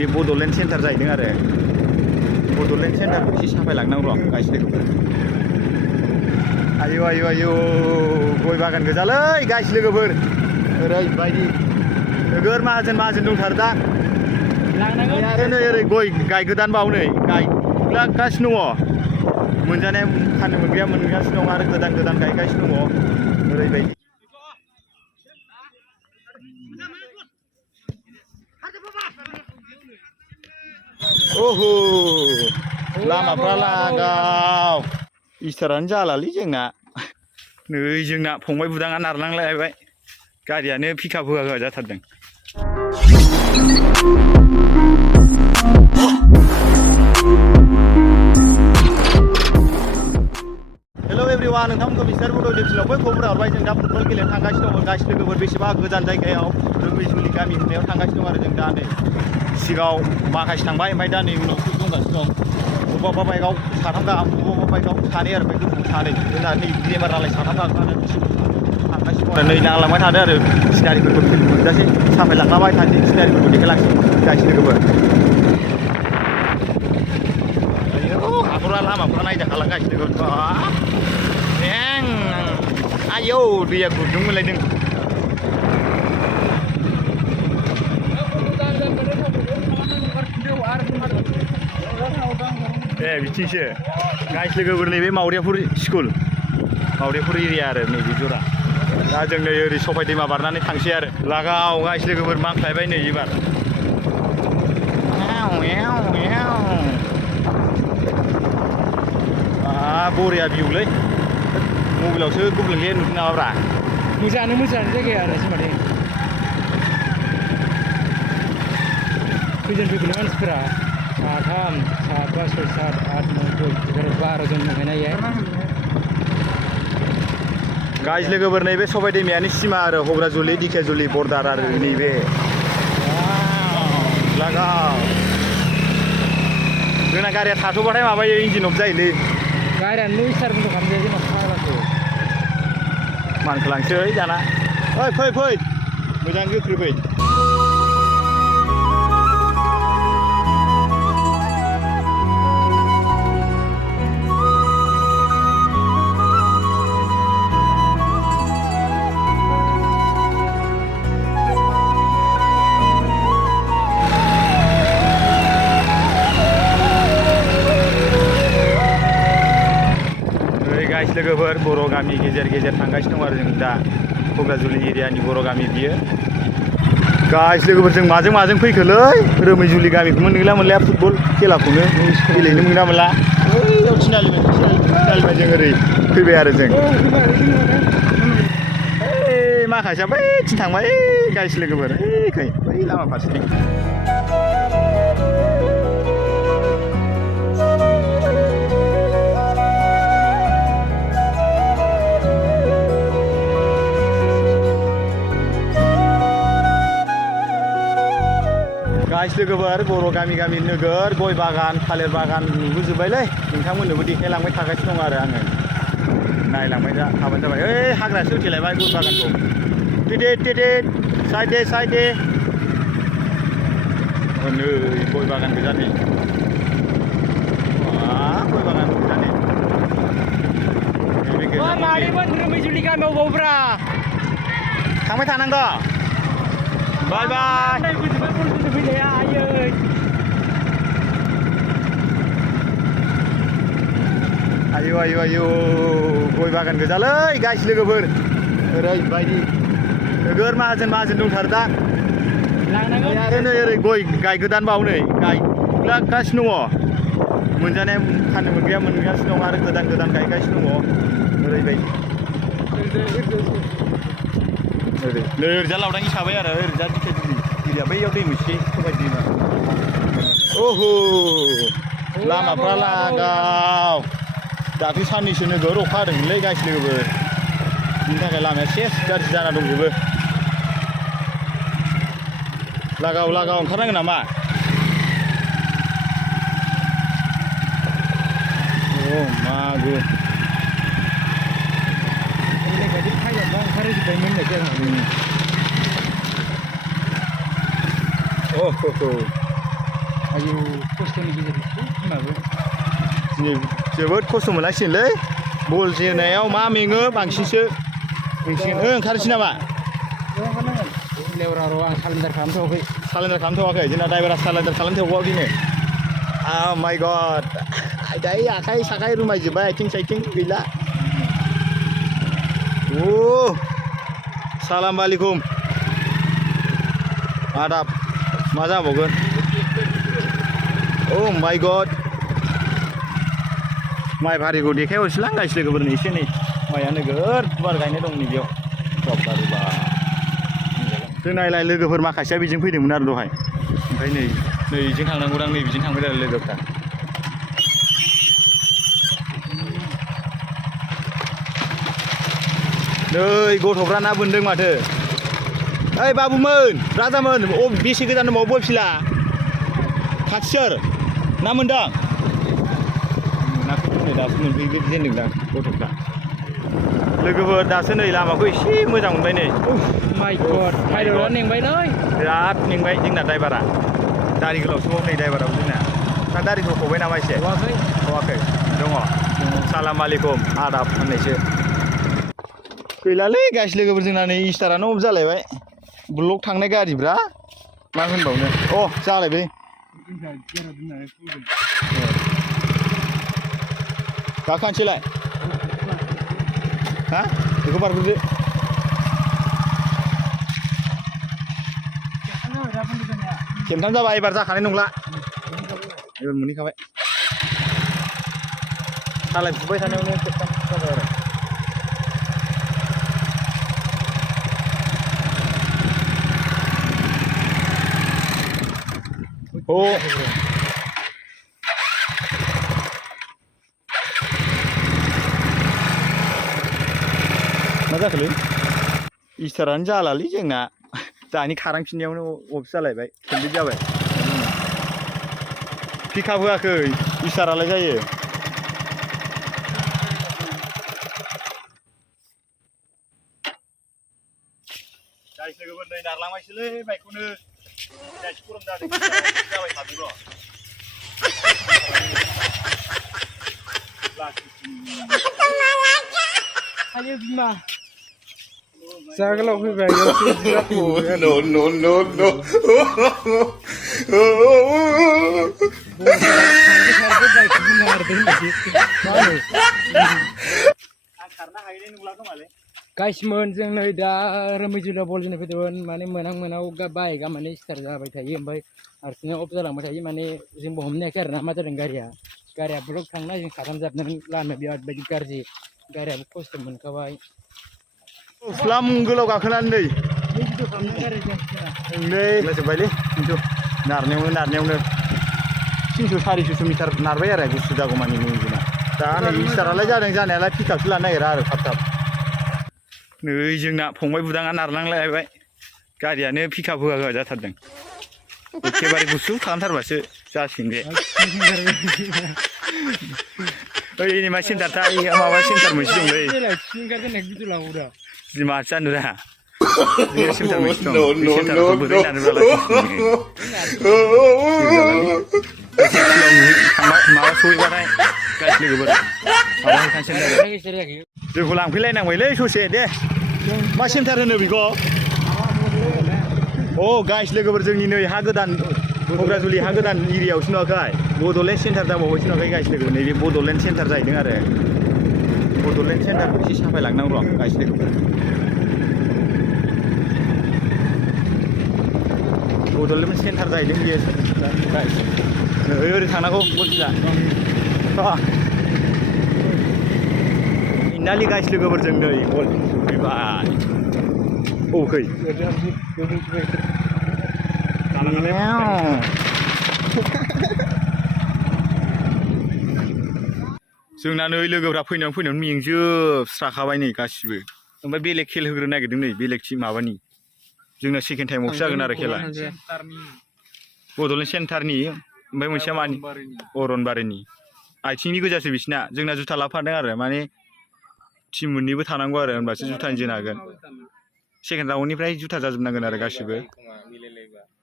बे बड'लेण्ड सेन्टार जाहैदों आरो बड'लेण्ड सेन्टारखौ एसे साफायलांनांगौ र' गायस्लोगोफोर आयु आयु आयु गय बागान गोजालै गायस्लोगोफोर ओरैबायदि नोगोर माहाजोन माहाजोन दंथारो दा आरो नै ओरै गय गाय गोदान बाव नै गायगासिनो दङ मोनजानाया फाननो मोनग्राया मोनगासिनो दं आरो गोदान गोदान गायगासिनो दङ ओरैबायदि ओहो लामाफ्रा लागाव इस्टारानो जालालै जोंना नै जोंना फंबाय बुदाङा नारलांलायबाय गारियानो पिकआप होआ होआ जाथारदों हेल' एभरिवान नोंथांमोनखौ बिसार बड' डिभिजनाव बै खबर हरबाय जों दा फुटबल गेलेनो थांगासिनो दं गायस्लोगोफोर बेसेबा गोजान जायगायाव रोमैजुलि गामि होननायाव थांगासिनो दं आरो जों दा नै सिगाङाव माखासे थांबाय ओमफ्राय दा नै उनाव दंगासिनो दं बबेबा बाइकआव साथाम गाहाम बबेबा बाइकआव सानै आरो ओमफ्राय गोबां सानै जोंना नै लेबार नालाय साथाम गाखोनानै थांगासिनो दं नै नांलांबाय थादो आरो सिनारिफोरखौ फिल्म मोनजासै साफायलांलाबाय थानोसै सिनारिफोरखौ देखायलांसै गायस्लोगोफोर हाखरा लामाफ्रा नायजाखालांगासिनो आयौ दैया गुदुं मोनलायदों ए बिथिंसो गायस्लोगोफोर नैबे मावरियापुर स्कुल मावरियापुर एरिया आरो नैबे जरा दा जों नै ओरै सफाय दैमा बारनानै थांसै आरो लागाव गायस्लोगोफोर मांख्लायबाय नै एबार बरिया भिउलै मबाइलावसो गुबुंले नुदों नामाब्रा मोजाङानो जायगाया आरो माने खैजोन फैगोन मानसिफोरा साथाम साबा सय सात आठ नौ दस 11 12 जन नुहैनाय गायस्लोगोफोर नैबे सबाय दैमायानो सिमा आरो हग्राजुलि दिखियाजुलि बर्डार आरो नैबे लागाव जोंना गारिया थाथ'बाथाय माबायो इन्जिन अफ जायोलै गारियानो स्टार बन्द' खालामजाया जोंना फाग्लासो मानखोलांसै दाना ओइ फै मोजां गोख्रै फै गायस्लोगोफोर बर' गामि गेजेर गेजेर थांगासिनो दं आरो जों दा हग्राजुलि एरियानि बर' गामि बियो गायस्लोगोफोर जों माजों फैखोलै रोमैजुलि गामिखौ मोनला मोनलाया फुटबल खेलाखौनो गेलेनो मोना मोनला ओइयाव थिनालिबाय जों ओरै फैबाय आरो जों ओइ माखासेया बैथिं थांबाय गायस्लोगोफोर बै लामा फारसेथिं गायस्लोगोफोर बर' गामि नोगोर गय बागान थालिर बागान नुबोजोब्बायलै नोंथांमोननोबो देखायलांबाय थागासिनो दं आरो आङो नायलांबाय थाबानो जाबाय ओइ हाग्रासो होथेलायबाय गय बागानखौ टेटे साइड दे नै गय बागान गोजा नै गय बागान गोजा नै मारैमोन रोमैजुलि गामियाव बावब्रा थांबाय थानांगौ बाय आयु गय बागान गोजालै गायस्लोगोफोर ओरैबायदि नोगोर माहाजोन दंथारो दा आरो नै ओरै गय गाय गोदान बाव नै गायगासिनो दङ मोनजानाया फाननो मोनग्राया मोनगासिनो दं आरो गोदान गोदान गायगासिनो दङ ओरैबायदि नै ओरैजा लावदां हिसाबै आरो ओरैजा दिखियाजुलि एरिया बैयाव दै मोनसे सबाय दैमा ओहो लामाफ्रा लागाव दाख्लै साननैसो नोगोर अखा हादोंमोनलै गायस्लोगोफोर बिनि थाखाय लामाया सेस गाज्रि जाना दंजोबो लागाव ओंखारनांगोन नामा अ मागो आयौ खस्थ'नि गेजेरजों होनबाबो दिनै जोबोद खस्थ' मोनलांसिगोनलै बल जोनायाव मा मेङो बांसिनसो मेंसिगोन ओंखारनोसै नामा लेवरा र' आं सालेन्डार खालामथ'वाखै खालामथ'वाखै जोंना ड्राइभारा सालेन्डार खालामथ'वाखैनो माइ गड दायो आखाइ साखाइ रुमायजोब्बाय आथिं साइथिं गैला सालाम आलाइकुम आदाब मा जाबावगोन माइ गड माइ बारिखौ देखायहरसैलां गाइस लोगोफोरनो एसे नै माइआ नोगोद गुवार गायनाय दं नैबेयाव जों नायलाय लोगोफोर माखासेया बेजों फैदोंमोन आरो दहाय ओमफ्राय नै बेजों थांनांगौदां नै बेजों थांबाय आरो लोगोफ्रा नै गथ'फ्रा ना बोनदों माथो ओइ बाबुमोन राजामोन बेसे गोजान दंबावो बल फिला खाथिसोर ना मोनदों नाखौ नै दासो मोनफैजेनदोंदां गथ'फ्रा लोगोफोर दासो नै लामाखौ एसे मोजां मोनबाय नै माइ गड हाइरडआ नेंबायलै बिराद मेंबाय जोंना ड्राइभारा दारि गोलावसो नै ड्राइभाराबो जोंना दा दारिखौ खबाय नामा एसे खवाखै दङ सालाम आलाइकुम आदाब होननायसो गैलालै गाइस लोगोफोर जोंना नै स्टारानो अफ जालायबाय ब्लक थांनाय गारिब्रा मा होनबावनो जालायबाय गाखोनोसैलाय हा बेखौ बारग'दो खेबथाम जाबाय एबार जाखानाय नंला एबार मोनहैखाबाय सालायफुबाय थानायावनो खेबथाम जाबाय आरो मा जाखोलै स्टारानो जालालै जोंना दानि खारांफिननायावनो अफ जालायबाय खेबनै जाबाय पिकआप होआखै स्टारालाय जायो गाइस लोगोफोर नै नारलांबायसोलै बाइकखौनो गाइस गरम जादों जाबाय थादों र' आयो बिमा जागोलाव फैबाय गाइसमोन जों नै दा रोमैजुलियाव बल जोनो फैदोंमोन माने मोनाव बाइकआ माने स्टार्ट जाबाय थायो ओमफ्राय हारसिंनो अफ जालांबाय थायो माने जोंबो हमनो हायाखै आरो ना मा जादों गारिया ब्लक थांना जों खाथाम जाबनानै लामाया बिराद बायदि गाज्रि गारियाबो खस्थ' मोनखाबाय फ्लाम गोलाव गाखोनानै नै जोब्बायलै खिन्थु नारनायावनो 300-400 मिटार नारबाय आरो गुसु जागौमानि जोंना दा नै स्टारालाय जादों जानायालाय पिकआपसो लानो नागिरा आरो थाब नै जोंना फंबाय बुदाङा नारलांलायबाय गारियानो पिकआप होआ जाथारदों एखेबारे गुसु खालामथारबासो जासिगोन बे ओइ मा सेन्टार माबा सेन्टार मोनसे दंलै माथो जानोरा बे सेन्टार मोनसे दं बे सेन्टारखौ बोरै लानोब्ला माबा सहैबाथाय गाइस लोगोफोर जोंखौ लांफैलायनांबायलै ससे दे मा सेन्टार होनो बेखौ गाइस लोगोफोर जोंनि नै हा गोदान क'क्राझारनि हा गोदान एरियायावसो नुवाखै बड'लेण्ड सेन्टार जाबावबायसो नुवाखै गाइस लोगोफोर नैबे बड'लेण्ड सेन्टार जाहैदों आरो बड'लेण्ड सेन्टारखौ एसे साफायलांनांगौ र' गाइस लोगोफोर बड'लेण्ड सेन्टार जाहैदों बेयो गाइस ओरै थांनांगौ बलफिला इनालि गाइस लोगोफोरजों नै बल फैबाय खै जोंना नै लोगोफ्रा फैनायावनो मेंजोबस्राखाबाय नै गासिबो ओमफ्राय बेलेग खेल होग्रोनो नागिरदों नै बेलेग माबानि जोंना सेकेन्ड टाइमावसो जागोन आरो खेला बड'लेण्ड सेन्टारनि ओमफ्राय मोनसेया मानि अरनबारिनि आथिंनि गोजासो बिसिना जोंना जुथा लाफादों आरो माने टिम मोननैबो थानांगौ आरो होनबासो जुथानि जोनो हागोन सेकेन्ड राउन्डनिफ्राय जुथा जाजोबनांगोन आरो गासिबो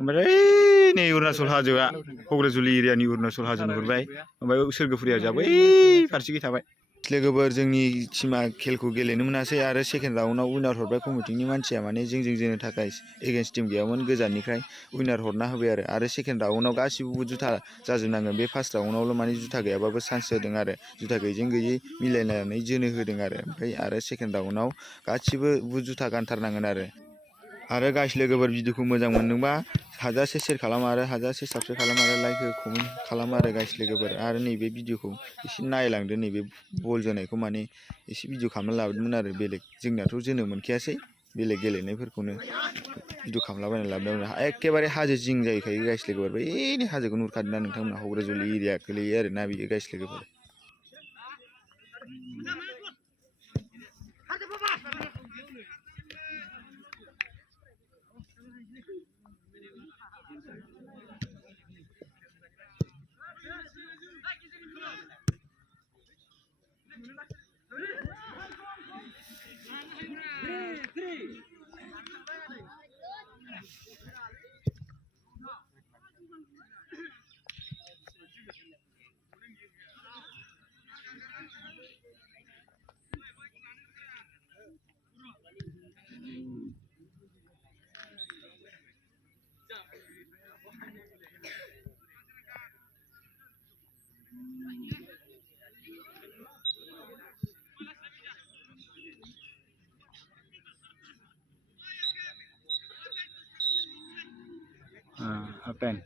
ओमफ्राय नै अरुणाचल हाजोआ क'क्राझार एरियानि अरुणाचल हाजो नुहुरबाय ओमफ्राय सोरगोफुरिया जाबाय फारसेखै थाबाय लोगोफोर जोंनि टिमा खेलखौ गेलेनो मोनासै आरो सेकेन्ड राउन्डआव उइनार हरबाय कमिटिनि मानसिया माने जोंजों जोनो थाखाय एगेन्स्ट टिम गैयामोन गोजाननिफ्राय उइनार हरना होबाय आरो सेकेन्ड राउन्डआव गासिबो जुथा जाजोबनांगोन बे फार्स्ट राउन्डआवल' माने जुथा गैयाबाबो चान्स होदों आरो जुथा गैयैजों गैयै मिलायनानै जोनो होदों ओमफ्राय आरो सेकेन्ड राउन्डआव गासिबो जुथा गानथारनांगोन आरो गाइस लोगोफोर भिडिअखौ मोजां मोनदोंबा हाजासे शेयार खालाम आरो हाजासे साबस्क्राइब खालाम आरो लाइक हो कमेन्ट खालाम आरो गाइस लोगोफोर आरो नैबे भिडिअखौ एसे नायलांदो नैबे बल जोनायखौ माने एसे भिडिअ खालामना लाबोदोंमोन आरो बेलेग जोंनाथ' जोनो मोनखायासै बेलेग गेलेनायफोरखौनो भिडिअ खालामलाबायना लाबोदोंमोन एखेबारे हाजो जिं जाहैखायो गाइस लोगोफोर बैनि हाजोखौ नुखादोंना नोंथांमोना क'क्राझार एरिया गोलैयो आरोना बियो गाइस लोगोफोर happen